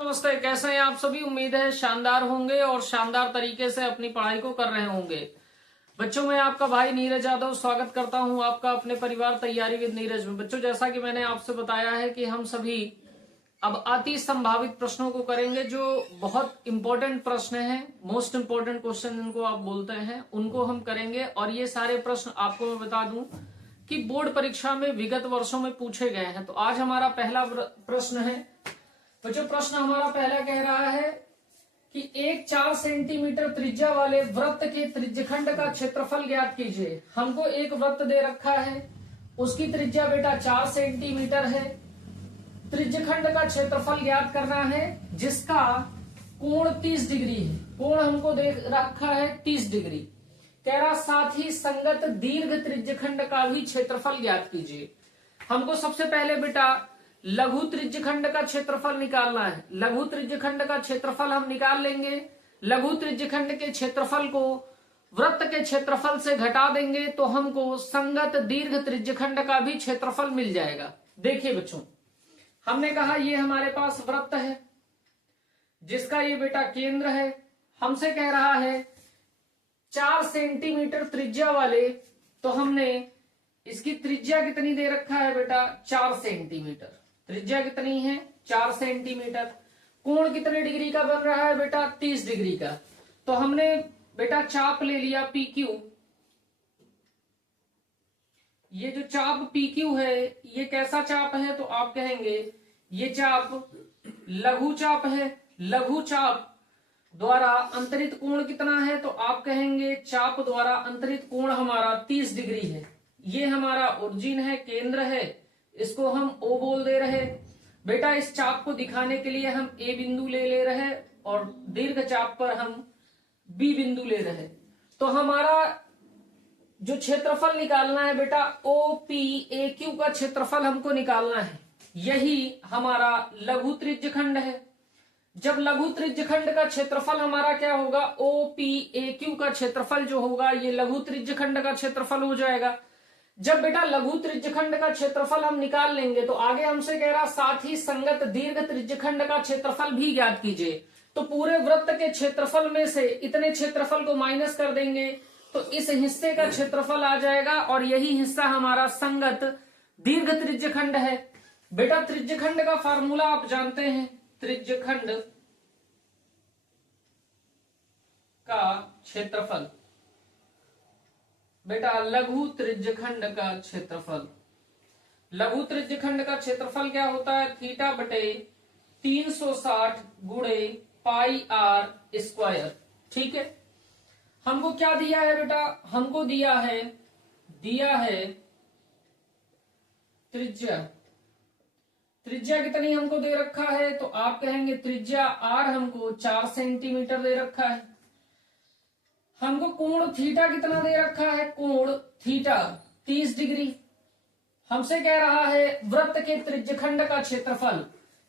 नमस्ते, कैसे हैं आप सभी। उम्मीद है शानदार होंगे और शानदार तरीके से अपनी पढ़ाई को कर रहे होंगे। बच्चों, मैं आपका भाई नीरज यादव स्वागत करता हूं आपका अपने परिवार तैयारी विद नीरज में। बच्चों, जैसा कि मैंने आपसे बताया है कि हम सभी अब अति संभावित प्रश्नों को करेंगे, जो बहुत इंपॉर्टेंट प्रश्न हैं, मोस्ट इंपॉर्टेंट क्वेश्चन जिनको आप बोलते हैं, उनको हम करेंगे। और ये सारे प्रश्न आपको मैं बता दूं कि बोर्ड परीक्षा में विगत वर्षों में पूछे गए हैं। तो आज हमारा पहला प्रश्न है बच्चों, प्रश्न हमारा पहला कह रहा है कि एक 4 सेंटीमीटर त्रिज्या वाले वृत्त के त्रिज्यखंड का क्षेत्रफल ज्ञात कीजिए। हमको एक वृत्त दे रखा है, उसकी त्रिज्या बेटा 4 सेंटीमीटर है, त्रिज्यखंड का क्षेत्रफल ज्ञात करना है जिसका कोण 30 डिग्री है। कोण हमको दे रखा है 30 डिग्री। कह रहा साथ ही संगत दीर्घ त्रिज्यखंड का भी क्षेत्रफल ज्ञात कीजिए। हमको सबसे पहले बेटा लघु त्रिज्यखंड का क्षेत्रफल निकालना है। लघु त्रिज्यखंड का क्षेत्रफल हम निकाल लेंगे। लघु त्रिज्यखंड के क्षेत्रफल को वृत्त के क्षेत्रफल से घटा देंगे तो हमको संगत दीर्घ त्रिज्यखंड का भी क्षेत्रफल मिल जाएगा। देखिए बच्चों, हमने कहा ये हमारे पास वृत्त है जिसका ये बेटा केंद्र है। हमसे कह रहा है 4 सेंटीमीटर त्रिज्या वाले, तो हमने इसकी त्रिज्या कितनी दे रखा है बेटा 4 सेंटीमीटर। त्रिज्या कितनी है 4 सेंटीमीटर। कोण कितने डिग्री का बन रहा है बेटा 30 डिग्री का। तो हमने बेटा चाप ले लिया PQ। ये जो चाप PQ है ये कैसा चाप है, तो आप कहेंगे ये चाप लघु चाप है। लघु चाप द्वारा अंतरित कोण कितना है, तो आप कहेंगे चाप द्वारा अंतरित कोण हमारा 30 डिग्री है। ये हमारा ओरिजिन है, केंद्र है, इसको हम O बोल दे रहे। बेटा इस चाप को दिखाने के लिए हम A बिंदु ले रहे और दीर्घ चाप पर हम B बिंदु ले रहे। तो हमारा जो क्षेत्रफल निकालना है बेटा OPAQ का क्षेत्रफल हमको निकालना है। यही हमारा लघु त्रिज्यखंड है। जब लघु त्रिज्यखंड का क्षेत्रफल हमारा क्या होगा, OPAQ का क्षेत्रफल जो होगा ये लघु त्रिज्यखंड का क्षेत्रफल हो जाएगा। जब बेटा लघु त्रिज्यखंड का क्षेत्रफल हम निकाल लेंगे तो आगे हमसे कह रहा साथ ही संगत दीर्घ त्रिज्यखंड का क्षेत्रफल भी ज्ञात कीजिए। तो पूरे वृत्त के क्षेत्रफल में से इतने क्षेत्रफल को माइनस कर देंगे तो इस हिस्से का क्षेत्रफल आ जाएगा और यही हिस्सा हमारा संगत दीर्घ त्रिज्यखंड है। बेटा त्रिज्यखंड का फार्मूला आप जानते हैं, त्रिज्यखंड का क्षेत्रफल बेटा लघु त्रिज्यखंड का क्षेत्रफल। लघु त्रिज्यखंड का क्षेत्रफल क्या होता है, थीटा बटे 360 गुणे पाई आर स्क्वायर। ठीक है, हमको क्या दिया है बेटा, हमको दिया है त्रिज्या। त्रिज्या कितनी हमको दे रखा है, तो आप कहेंगे त्रिज्या आर हमको 4 सेंटीमीटर दे रखा है। हमको कोण थीटा कितना दे रखा है, कोण थीटा 30 डिग्री। हमसे कह रहा है वृत्त के त्रिज्यखंड का क्षेत्रफल।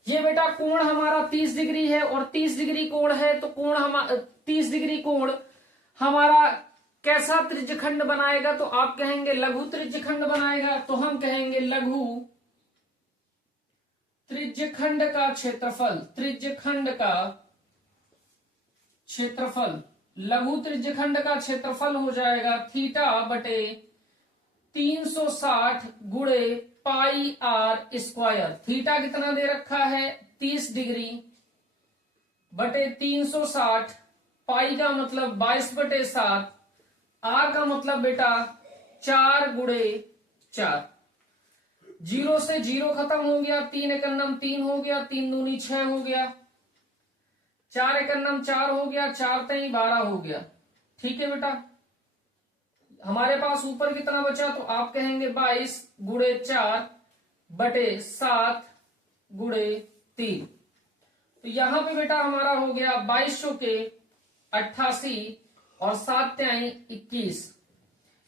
ये बेटा कोण हमारा 30 डिग्री है और 30 डिग्री कोण है, तो कोण 30 डिग्री कोण हमारा कैसा त्रिज्यखंड बनाएगा, तो आप कहेंगे लघु त्रिज्यखंड बनाएगा। तो हम कहेंगे लघु त्रिज्यखंड का क्षेत्रफल। त्रिज्यखंड का क्षेत्रफल, लघु त्रिज्यखंड का क्षेत्रफल हो जाएगा थीटा बटे 360 गुणे पाई आर स्क्वायर। थीटा कितना दे रखा है 30 डिग्री बटे 360, पाई का मतलब 22 बटे 7, आर का मतलब बेटा 4 गुणे 4। 0 से 0 खत्म हो गया, 3 एकन्नम 3 हो गया, 3 दूनी 6 हो गया, 4 एकन्नम 4 हो गया, 4 तेई 12 हो गया। ठीक है बेटा, हमारे पास ऊपर कितना बचा, तो आप कहेंगे 22 गुणे 4 बटे 7 गुणे 3। तो यहां पे बेटा हमारा हो गया 22 के 88 और 7 त्याई 21।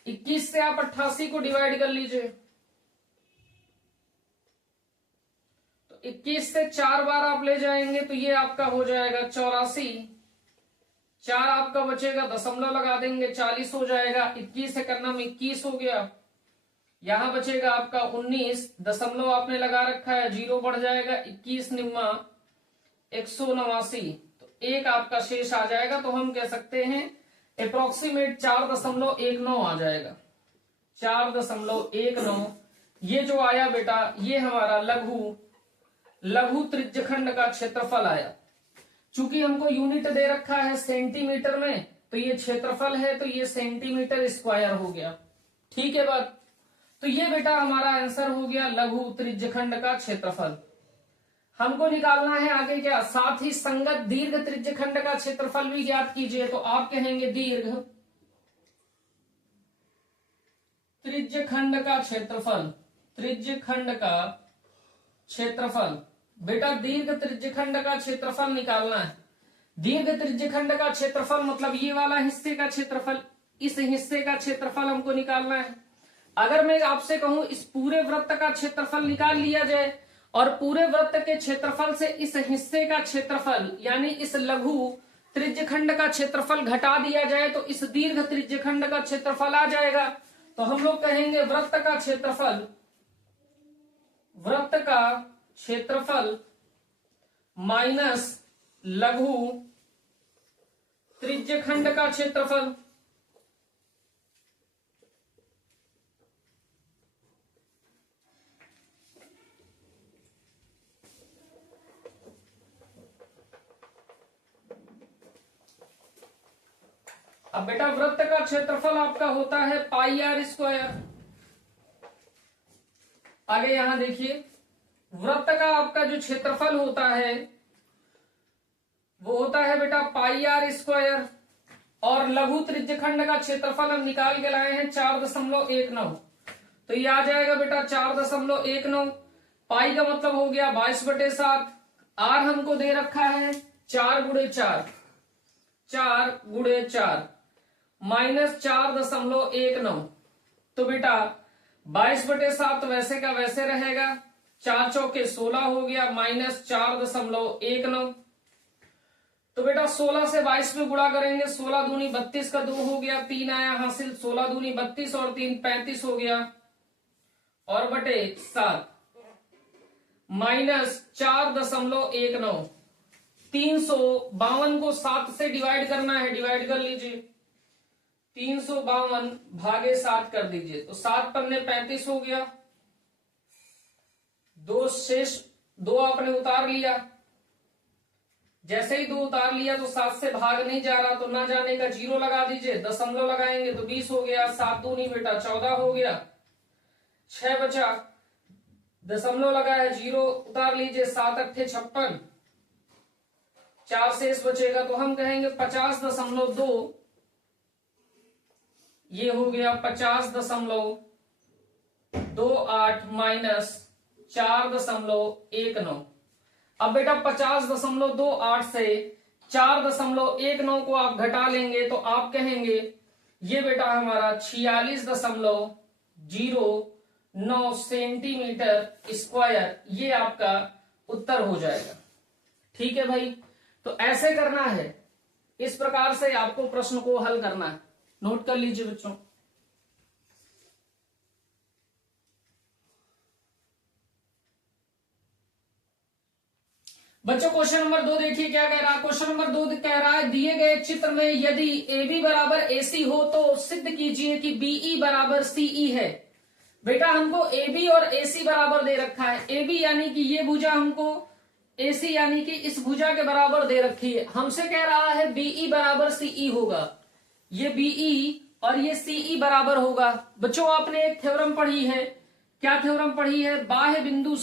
21 से आप 88 को डिवाइड कर लीजिए, तो 21 से 4 बार आप ले जाएंगे तो ये आपका हो जाएगा 84। 4 आपका बचेगा, दशमलव लगा देंगे, 40 हो जाएगा। 21 एकन्नम 21 हो गया। यहां बचेगा आपका 19, दशमलव आपने लगा रखा है, 0 बढ़ जाएगा, 21 निम्मा 189, तो एक आपका शेष आ जाएगा, तो हम कह सकते हैं अप्रोक्सीमेट 4.19 आ जाएगा, 4.19। ये जो आया बेटा ये हमारा लघु त्रिज्यखंड का क्षेत्रफल आया। चूंकि हमको यूनिट दे रखा है सेंटीमीटर में, तो ये क्षेत्रफल है, तो ये सेंटीमीटर स्क्वायर हो गया। ठीक है बात। तो ये बेटा हमारा आंसर हो गया लघु त्रिज्यखंड का क्षेत्रफल। हमको निकालना है आगे क्या, साथ ही संगत दीर्घ त्रिज्यखंड का क्षेत्रफल भी ज्ञात कीजिए। तो आप कहेंगे दीर्घ त्रिज्यखंड का क्षेत्रफल, त्रिज्यखंड का क्षेत्रफल। बेटा दीर्घ त्रिज्यखंड का क्षेत्रफल निकालना है। दीर्घ त्रिज्यखंड का क्षेत्रफल मतलब ये वाला हिस्से का क्षेत्रफल, इस हिस्से का क्षेत्रफल हमको निकालना है। अगर मैं आपसे कहूं इस पूरे वृत्त का क्षेत्रफल निकाल लिया जाए और पूरे वृत्त के क्षेत्रफल से इस हिस्से का क्षेत्रफल यानी इस लघु त्रिज्यखंड का क्षेत्रफल घटा दिया जाए, तो इस दीर्घ त्रिज्यखंड का क्षेत्रफल आ जाएगा। तो हम लोग कहेंगे वृत्त का क्षेत्रफल माइनस लघु त्रिज्यखंड का क्षेत्रफल। अब बेटा वृत्त का क्षेत्रफल आपका होता है पाई आर स्क्वायर। आगे यहां देखिए, वृत्त का आपका जो क्षेत्रफल होता है वो होता है बेटा पाई आर स्क्वायर, और लघु त्रिज्यखंड का क्षेत्रफल हम निकाल के लाए हैं 4.19, तो ये आ जाएगा बेटा 4.19। पाई का मतलब हो गया 22/7, आर हमको दे रखा है 4 × 4 माइनस 4.19। तो बेटा 22/7 वैसे का वैसे रहेगा, 4 चौके 16 हो गया माइनस 4.19। तो बेटा 16 से 22 में गुणा करेंगे, 16 दूनी 32 का 2 हो गया, 3 आया हासिल, 16 दूनी 32 और 3 35 हो गया, और बटे 7 माइनस 4.19। 352 को 7 से डिवाइड करना है, डिवाइड कर लीजिए, 352 भागे 7 कर दीजिए, तो 7 पन्ने 35 हो गया, 2 शेष 2 आपने उतार लिया। जैसे ही 2 उतार लिया तो 7 से भाग नहीं जा रहा, तो ना जाने का 0 लगा दीजिए, दशमलव लगाएंगे तो 20 हो गया, 7 दूनी बेटा 14 हो गया, 6 बचा, दशमलव लगा है 0 उतार लीजिए, 7 अट्ठे 56, 4 शेष बचेगा, तो हम कहेंगे 50.2, ये हो गया 50.28 माइनस 4.19। अब बेटा 50.28 से 4.19 को आप घटा लेंगे तो आप कहेंगे ये बेटा हमारा 46.09 सेंटीमीटर स्क्वायर, ये आपका उत्तर हो जाएगा। ठीक है भाई, तो ऐसे करना है, इस प्रकार से आपको प्रश्न को हल करना है। नोट कर लीजिए बच्चों। बच्चों क्वेश्चन नंबर 2 देखिए क्या कह रहा है। क्वेश्चन नंबर 2 कह रहा है दिए गए चित्र में यदि AB बराबर AC हो तो सिद्ध कीजिए कि BE बराबर CE है। बेटा हमको AB और AC बराबर दे रखा है, AB यानी कि ये भुजा हमको, AC यानी कि इस भुजा के बराबर दे रखी है। हमसे कह रहा है BE बराबर CE होगा, ये BE और ये CE बराबर होगा। बच्चों आपने एक थ्योरम पढ़ी है, क्या थ्योरम पढ़ी है, बाह्य बिंदु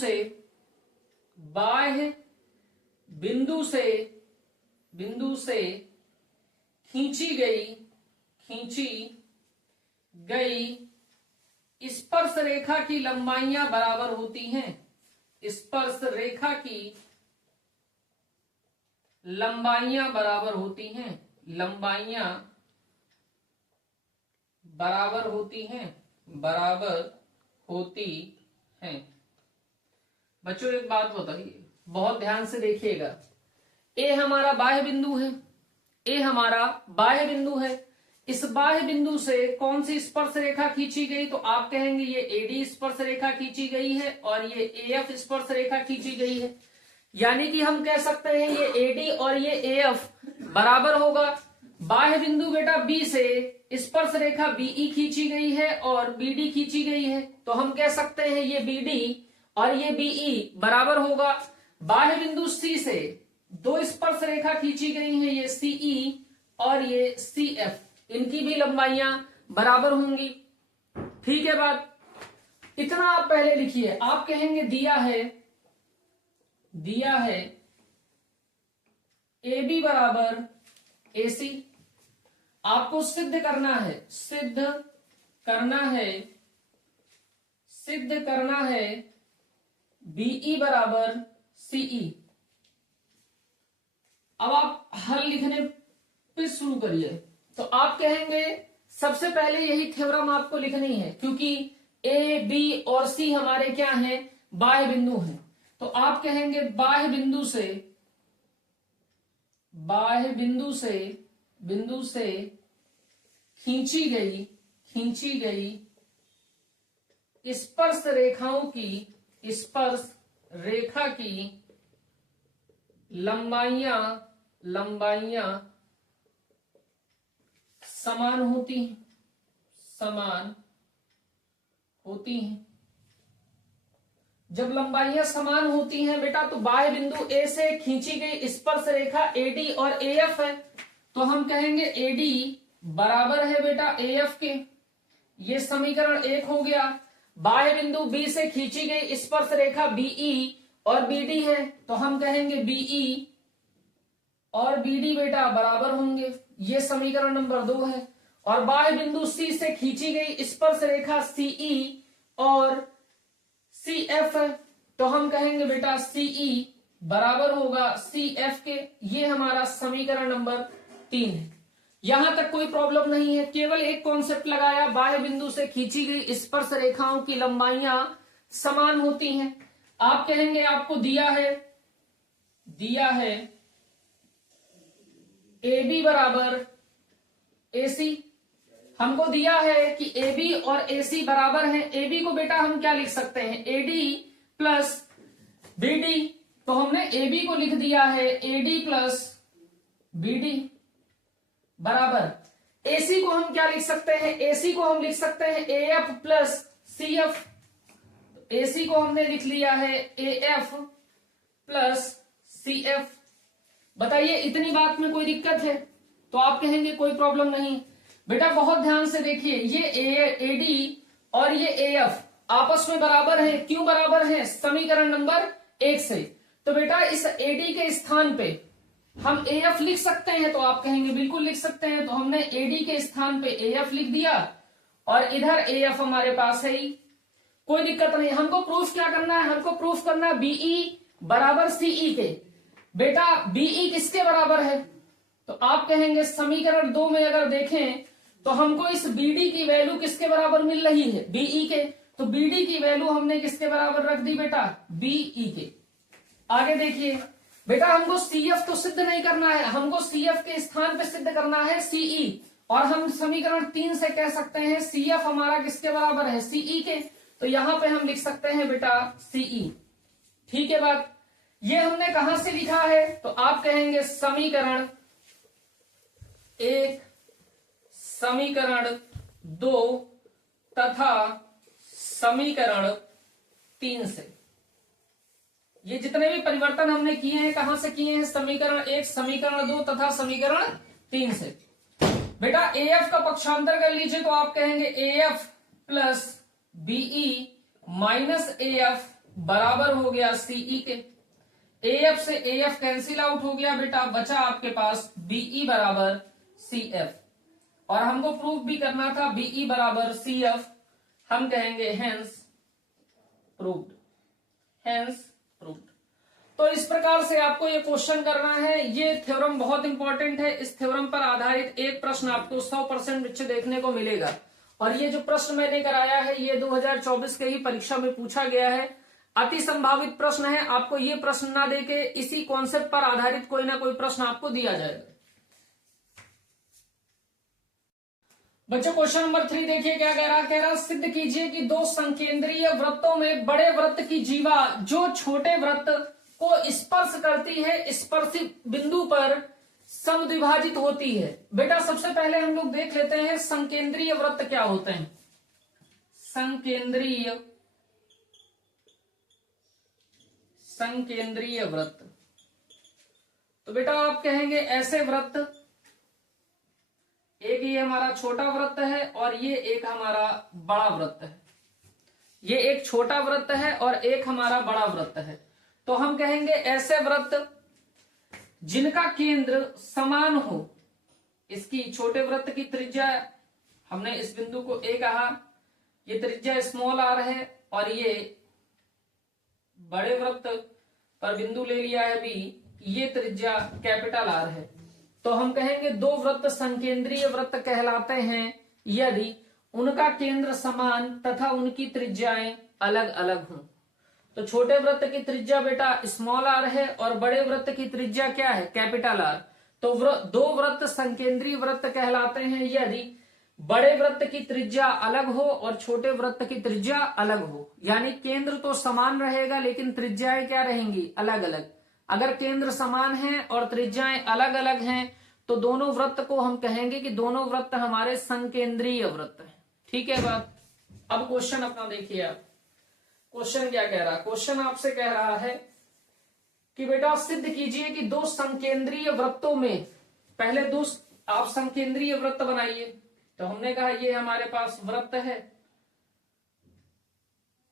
से खींची गई स्पर्श रेखा की लंबाइयां बराबर होती हैं। स्पर्श रेखा की लंबाइयां बराबर होती हैं, लंबाइयां बराबर होती हैं। बच्चों एक बात बताइए, बहुत ध्यान से देखिएगा, ए हमारा बाह्य बिंदु है, इस बाह्य बिंदु से कौन सी स्पर्श रेखा खींची गई, तो आप कहेंगे ये AD स्पर्श रेखा खींची गई है और ये AF स्पर्श रेखा खींची गई है। यानी कि हम कह सकते हैं ये AD और ये AF बराबर होगा। बाह्य बिंदु बेटा B से स्पर्श रेखा BE खींची गई है और BD खींची गई है, तो हम कह सकते हैं ये BD और ये BE बराबर होगा। बाह्य बिंदु C से दो स्पर्श रेखा खींची गई है, ये CE और ये CF, इनकी भी लंबाइयां बराबर होंगी। ठीक है बात, इतना आप पहले लिखिए। आप कहेंगे दिया है AB बराबर AC, आपको सिद्ध करना है BE बराबर CE। अब आप हल लिखने पे शुरू करिए। तो आप कहेंगे सबसे पहले यही थ्योरम आपको लिखनी है, क्योंकि A, B और C हमारे क्या हैं, बाह्य बिंदु हैं। तो आप कहेंगे बाह्य बिंदु से खींची गई स्पर्श रेखा की लंबाइयां समान होती हैं। जब लंबाइयां समान होती हैं बेटा, तो बाह्य बिंदु A से खींची गई स्पर्श रेखा AD और AF है, तो हम कहेंगे AD बराबर है बेटा AF के। ये समीकरण 1 हो गया। बाह्य बिंदु B से खींची गई स्पर्श रेखा BE और BD है, तो हम कहेंगे BE और BD बेटा बराबर होंगे, ये समीकरण नंबर 2 है। और बाह्य बिंदु C से खींची गई स्पर्श रेखा CE और CF है, तो हम कहेंगे बेटा CE बराबर होगा CF के, ये हमारा समीकरण नंबर 3 है। यहां तक कोई प्रॉब्लम नहीं है, केवल एक कॉन्सेप्ट लगाया, बाह्य बिंदु से खींची गई स्पर्श रेखाओं की लंबाइयां समान होती हैं। आप कहेंगे आपको दिया है AB बराबर AC, हमको दिया है कि AB और AC बराबर हैं। AB को बेटा हम क्या लिख सकते हैं, AD प्लस BD, तो हमने AB को लिख दिया है AD प्लस BD बराबर। AC को हम क्या लिख सकते हैं, AC को हम लिख सकते हैं AF प्लस CF, AC को हमने लिख लिया है AF प्लस CF। बताइए इतनी बात में कोई दिक्कत है? तो आप कहेंगे कोई प्रॉब्लम नहीं। बेटा बहुत ध्यान से देखिए, ये AD और ये AF आपस में बराबर है। क्यों बराबर है? समीकरण नंबर 1 से। तो बेटा इस AD के स्थान पे हम AF लिख सकते हैं, तो आप कहेंगे बिल्कुल लिख सकते हैं। तो हमने AD के स्थान पे AF लिख दिया और इधर AF हमारे पास है ही, कोई दिक्कत नहीं। हमको प्रूफ क्या करना है, हमको प्रूफ करना है BE बराबर CE के। बेटा BE किसके बराबर है? तो आप कहेंगे समीकरण 2 में अगर देखें तो हमको इस BD की वैल्यू किसके बराबर मिल रही है, BE के। तो BD की वैल्यू हमने किसके बराबर रख दी बेटा, BE के। आगे देखिए बेटा, हमको CF तो सिद्ध नहीं करना है, हमको CF के स्थान पे सिद्ध करना है CE। और हम समीकरण 3 से कह सकते हैं CF हमारा किसके बराबर है, CE के। तो यहां पे हम लिख सकते हैं बेटा CE। ठीक है बात, ये हमने कहां से लिखा है? तो आप कहेंगे समीकरण 1, समीकरण 2 तथा समीकरण 3 से। ये जितने भी परिवर्तन हमने किए हैं कहां से किए हैं, समीकरण 1, समीकरण 2 तथा समीकरण 3 से। बेटा AF का पक्षांतर कर लीजिए, तो आप कहेंगे AF plus BE minus AF बराबर हो गया CE के। AF से AF कैंसिल आउट हो गया बेटा, बचा आपके पास BE बराबर CF। और हमको प्रूफ भी करना था BE बराबर CF, हम कहेंगे हेंस प्रूव्ड, हेंस प्रूव्ड। तो इस प्रकार से आपको ये क्वेश्चन करना है। ये थ्योरम बहुत इंपॉर्टेंट है, इस थ्योरम पर आधारित एक प्रश्न आपको 100% बच्चे देखने को मिलेगा। और ये जो प्रश्न मैंने कराया है ये 2024 के ही परीक्षा में पूछा गया है, अति संभावित प्रश्न है। आपको ये प्रश्न ना देके इसी कॉन्सेप्ट पर आधारित कोई ना कोई प्रश्न आपको दिया जाएगा। बच्चों क्वेश्चन नंबर 3 देखिए क्या कह रहा, सिद्ध कीजिए कि दो संकेंद्रीय वृत्तों में बड़े वृत्त की जीवा जो छोटे वृत्त को स्पर्श करती है, स्पर्शित बिंदु पर समद्विभाजित होती है। बेटा सबसे पहले हम लोग देख लेते हैं संकेंद्रीय वृत्त क्या होते हैं। संकेंद्रीय वृत्त, तो बेटा आप कहेंगे ऐसे वृत्त, एक ये हमारा छोटा वृत्त है और ये एक हमारा बड़ा वृत्त है। ये एक छोटा वृत्त है और एक हमारा बड़ा वृत्त है। तो हम कहेंगे ऐसे वृत्त जिनका केंद्र समान हो। इसकी छोटे वृत्त की त्रिज्या, हमने इस बिंदु को ए कहा, ये त्रिज्या स्मॉल आर है, और ये बड़े वृत्त पर बिंदु ले लिया है बी, ये त्रिज्या कैपिटल आर है। तो हम कहेंगे दो वृत्त संकेंद्रीय वृत्त कहलाते हैं यदि उनका केंद्र समान तथा उनकी त्रिज्याएं अलग अलग हों। तो छोटे वृत्त की त्रिज्या बेटा स्मॉल आर है और बड़े वृत्त की त्रिज्या क्या है, कैपिटल आर। तो दो वृत्त संकेंद्रीय वृत्त कहलाते हैं यदि बड़े वृत्त की त्रिज्या अलग हो और छोटे वृत्त की त्रिज्या अलग हो, यानी केंद्र तो समान रहेगा लेकिन त्रिज्याएं क्या रहेंगी, अलग अलग। अगर केंद्र समान है और त्रिज्याएं अलग अलग हैं तो दोनों वृत्त को हम कहेंगे कि दोनों वृत्त हमारे संकेंद्रीय वृत्त हैं। ठीक है बात। अब क्वेश्चन अपना देखिए आप, क्वेश्चन क्या कह रहा है। क्वेश्चन आपसे कह रहा है कि बेटा सिद्ध कीजिए कि दो संकेंद्रीय वृत्तों में, पहले दो आप संकेंद्रीय वृत्त बनाइए। तो हमने कहा ये हमारे पास वृत्त है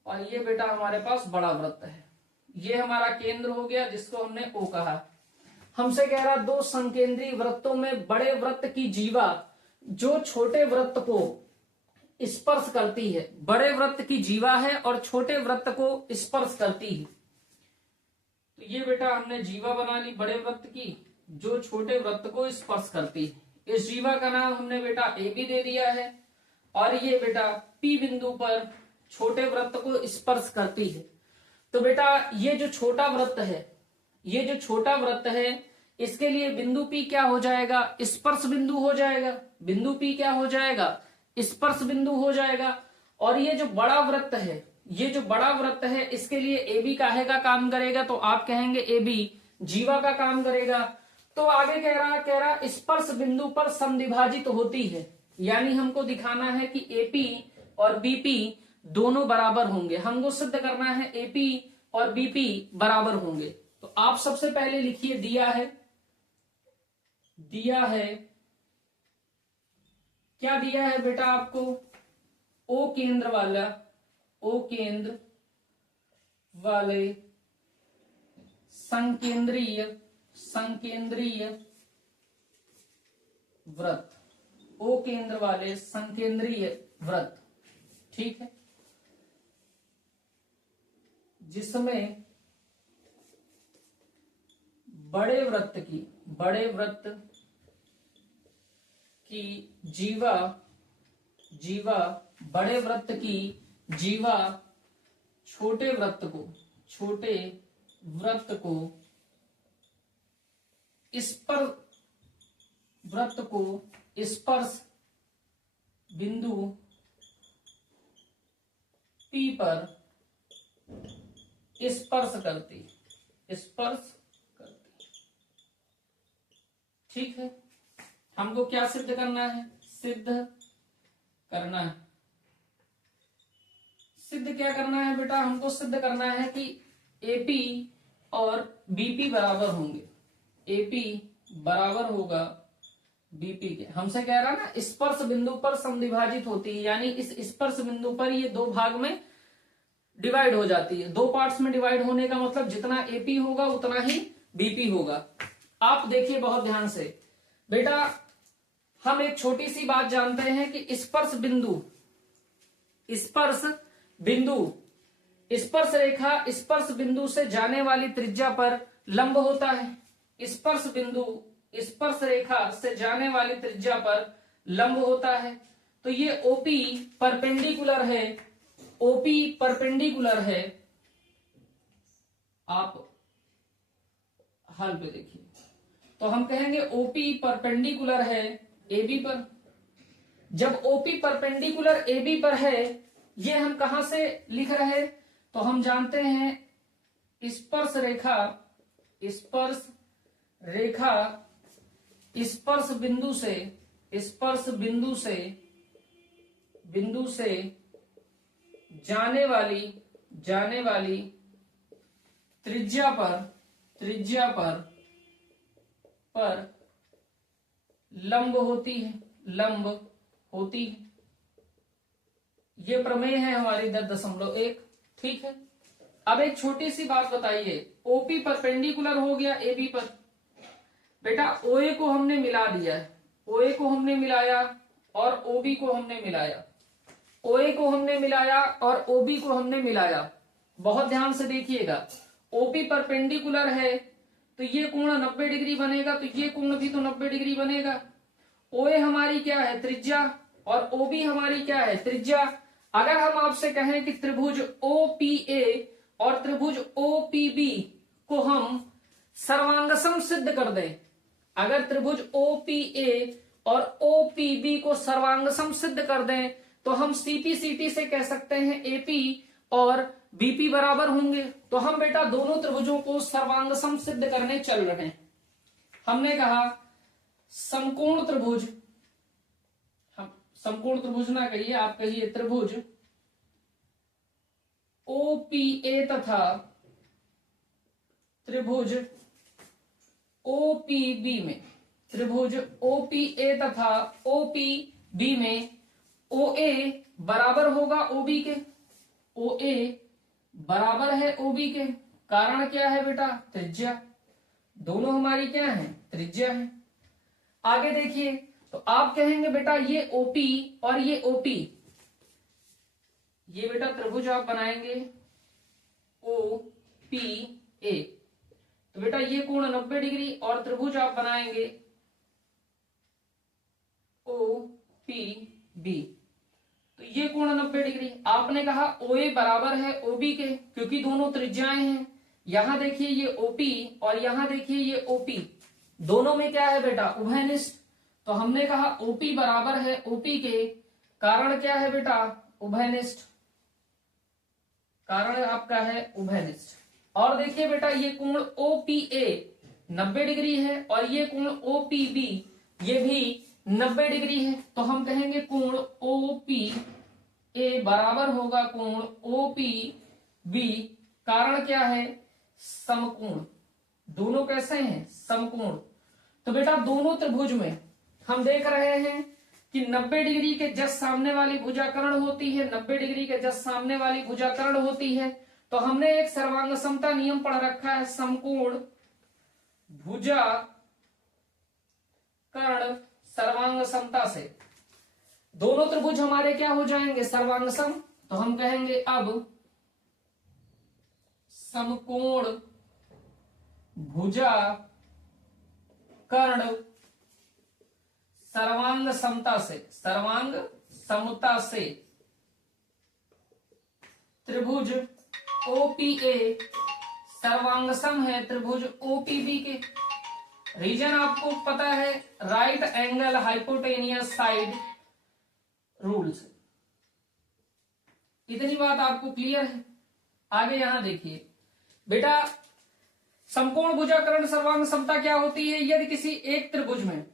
और ये बेटा हमारे पास बड़ा वृत्त है। ये हमारा केंद्र हो गया जिसको हमने ओ कहा। हमसे कह रहा दो संकेंद्रीय वृत्तों में बड़े वृत्त की जीवा जो छोटे वृत्त को स्पर्श करती है, बड़े वृत्त की जीवा है और छोटे वृत्त को स्पर्श करती है। तो ये बेटा हमने जीवा बना ली बड़े वृत्त की जो छोटे वृत्त को स्पर्श करती है। इस जीवा का नाम हमने बेटा ए बी दे दिया है और ये बेटा पी बिंदु पर छोटे वृत्त को स्पर्श करती है। तो बेटा ये जो छोटा वृत्त है, ये जो छोटा वृत्त है, इसके लिए बिंदु पी क्या हो जाएगा, स्पर्श बिंदु हो जाएगा। बिंदु पी क्या हो जाएगा, स्पर्श बिंदु हो जाएगा। और ये जो बड़ा वृत्त है, ये जो बड़ा वृत्त है, इसके लिए ए बी काहे का काम करेगा, तो आप कहेंगे ए बी जीवा का काम करेगा। तो आगे कह रहा स्पर्श बिंदु पर समद्विभाजित होती है, यानी हमको दिखाना है कि एपी और बीपी दोनों बराबर होंगे। हमको सिद्ध करना है एपी और बीपी बराबर होंगे। तो आप सबसे पहले लिखिए दिया है क्या दिया है बेटा आपको, ओ केंद्र वाले संकेंद्रीय वृत्त, ओ केंद्र वाले संकेंद्रीय वृत्त। ठीक है, जिसमें बड़े वृत्त की जीवा बड़े वृत्त की जीवा छोटे वृत्त को स्पर्श बिंदु पी पर स्पर्श करती। ठीक है, हमको क्या सिद्ध करना है, सिद्ध क्या करना है बेटा, हमको सिद्ध करना है कि एपी और बीपी बराबर होंगे। एपी बराबर होगा बीपी के। हमसे कह रहा ना स्पर्श बिंदु पर समद्विभाजित होती है, यानी इस स्पर्श बिंदु पर ये दो भाग में डिवाइड हो जाती है। दो पार्ट्स में डिवाइड होने का मतलब जितना एपी होगा उतना ही बीपी होगा। आप देखिए बहुत ध्यान से बेटा, हम एक छोटी सी बात जानते हैं कि स्पर्श स्पर्श रेखा स्पर्श बिंदु से जाने वाली त्रिज्या पर लंब होता है। स्पर्श रेखा से जाने वाली त्रिज्या पर लंब होता है। तो ये ओपी परपेंडिकुलर है। आप हल पे देखिए, तो हम कहेंगे ओपी परपेंडिकुलर है एबी पर। जब ओपी परपेंडिकुलर एबी पर है, ये हम कहां से लिख रहे हैं, तो हम जानते हैं स्पर्श रेखा स्पर्श रेखा स्पर्श बिंदु से जाने वाली त्रिज्या पर लंब होती है। ये प्रमेय है हमारी 10.1। ठीक है, अब एक छोटी सी बात बताइए, ओपी परपेंडिकुलर हो गया एबी पर। बेटा ओए को हमने मिला दिया है, ओए को हमने मिलाया और ओबी को हमने मिलाया, ओए को हमने मिलाया और ओबी को हमने मिलाया। बहुत ध्यान से देखिएगा, ओपी परपेंडिकुलर है तो ये कोण 90 डिग्री बनेगा, तो ये कोण भी तो 90 डिग्री बनेगा। ओए हमारी क्या है, त्रिज्या, और ओबी हमारी क्या है, त्रिज्या। अगर हम आपसे कहें कि त्रिभुज ओपीए और त्रिभुज ओपीबी को हम सर्वांगसम सिद्ध कर दें, अगर त्रिभुज ओपीए और ओपीबी को सर्वांगसम सिद्ध कर दें तो हम सीपी से कह सकते हैं एपी और बीपी बराबर होंगे। तो हम बेटा दोनों त्रिभुजों को सर्वांगसम सिद्ध करने चल रहे हैं। हमने कहा समकोण त्रिभुज, हम समकोण त्रिभुज ना कहिए, आप कहिए त्रिभुज ओपीए तथा त्रिभुज ओपीबी में, त्रिभुज ओपीए तथा ओपीबी में ओए बराबर होगा ओबी के, ओए बराबर है ओबी के। कारण क्या है बेटा, त्रिज्या। दोनों हमारी क्या है, त्रिज्या है। आगे देखिए, तो आप कहेंगे बेटा ये ओपी और ये ओपी, ये बेटा त्रिभुज आप बनाएंगे ओ पी ए, तो बेटा ये कोण 90 डिग्री, और त्रिभुज आप बनाएंगे ओ पी बी, तो ये कोण 90 डिग्री। आपने कहा ओए बराबर है ओबी के, क्योंकि दोनों त्रिज्याएं हैं। यहां देखिए ये ओपी और यहां देखिए ये ओपी, दोनों में क्या है बेटा, उभयनिष्ठ। तो हमने कहा ओपी बराबर है ओपी के, कारण क्या है बेटा, उभयनिष्ठ, कारण आपका है उभयनिष्ठ। और देखिए बेटा ये कोण ओपीए 90 डिग्री है और ये कोण ओपीबी ये भी 90 डिग्री है। तो हम कहेंगे कोण ओपी ए बराबर होगा कोण ओपी बी। कारण क्या है, समकोण। दोनों कैसे हैं, समकोण। तो बेटा दोनों त्रिभुज में हम देख रहे हैं कि 90 डिग्री के जस्ट सामने वाली भुजाकर्ण होती है, 90 डिग्री के जस्ट सामने वाली भुजाकर्ण होती है। तो हमने एक सर्वांग समता नियम पढ़ रखा है, समकोण भुजा कर्ण सर्वांग समता से दोनों त्रिभुज हमारे क्या हो जाएंगे, सर्वांग सम। तो हम कहेंगे अब समकोण भुजा कर्ण सर्वांग समता से, सर्वांग समता से त्रिभुज ओपीए सर्वांग सम है त्रिभुज ओपीबी के। रीजन आपको पता है, right angle hypotenuse side rules. इतनी बात आपको क्लियर है। आगे यहां देखिए बेटा, समकोण भुजाकर्ण सर्वांग समता क्या होती है, यदि किसी एक त्रिभुज में,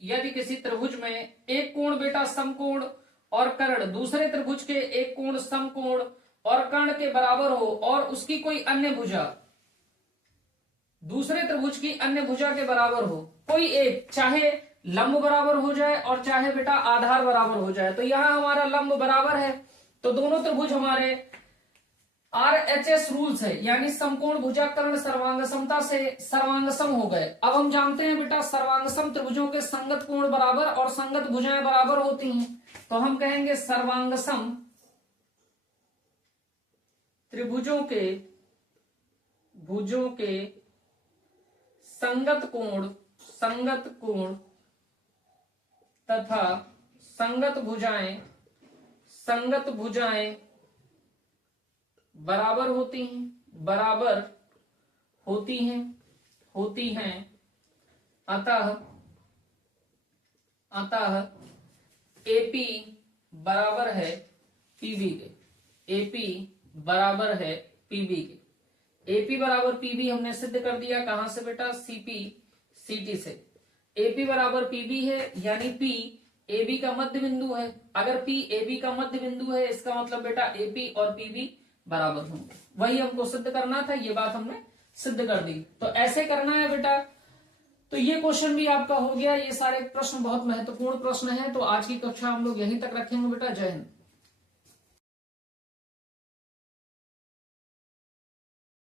यदि किसी त्रिभुज में एक कोण बेटा समकोण और कर्ण दूसरे त्रिभुज के एक कोण समकोण और कर्ण के बराबर हो, और उसकी कोई अन्य भुजा दूसरे त्रिभुज की अन्य भुजा के बराबर हो, कोई एक, चाहे लंब बराबर हो जाए और चाहे बेटा आधार बराबर हो जाए। तो यहां हमारा लंब बराबर है, तो दोनों त्रिभुज हमारे RHS रूल्स है, यानी समकोण भुजाकर्ण सर्वांग समता से सर्वांग सम हो गए। अब हम जानते हैं बेटा सर्वांग सम त्रिभुजों के संगत कोण बराबर और संगत भुजाएं बराबर होती हैं। तो हम कहेंगे सर्वांग सम त्रिभुजों के भुजों के संगत कोण तथा संगत भुजाएं बराबर होती हैं। अतः AP बराबर है PB के, AP बराबर है PB के। एपी बराबर पीबी हमने सिद्ध कर दिया, कहां से बेटा, सीपी सीटी से। एपी बराबर पीबी है, यानी पी एबी का मध्य बिंदु है। अगर पी एबी का मध्य बिंदु है, इसका मतलब बेटा एपी और पीबी बराबर होंगे। वही हमको सिद्ध करना था, ये बात हमने सिद्ध कर दी। तो ऐसे करना है बेटा। तो ये क्वेश्चन भी आपका हो गया। ये सारे प्रश्न बहुत महत्वपूर्ण प्रश्न हैं। तो आज की कक्षा हम लोग यहीं तक रखेंगे बेटा। जय हिंद।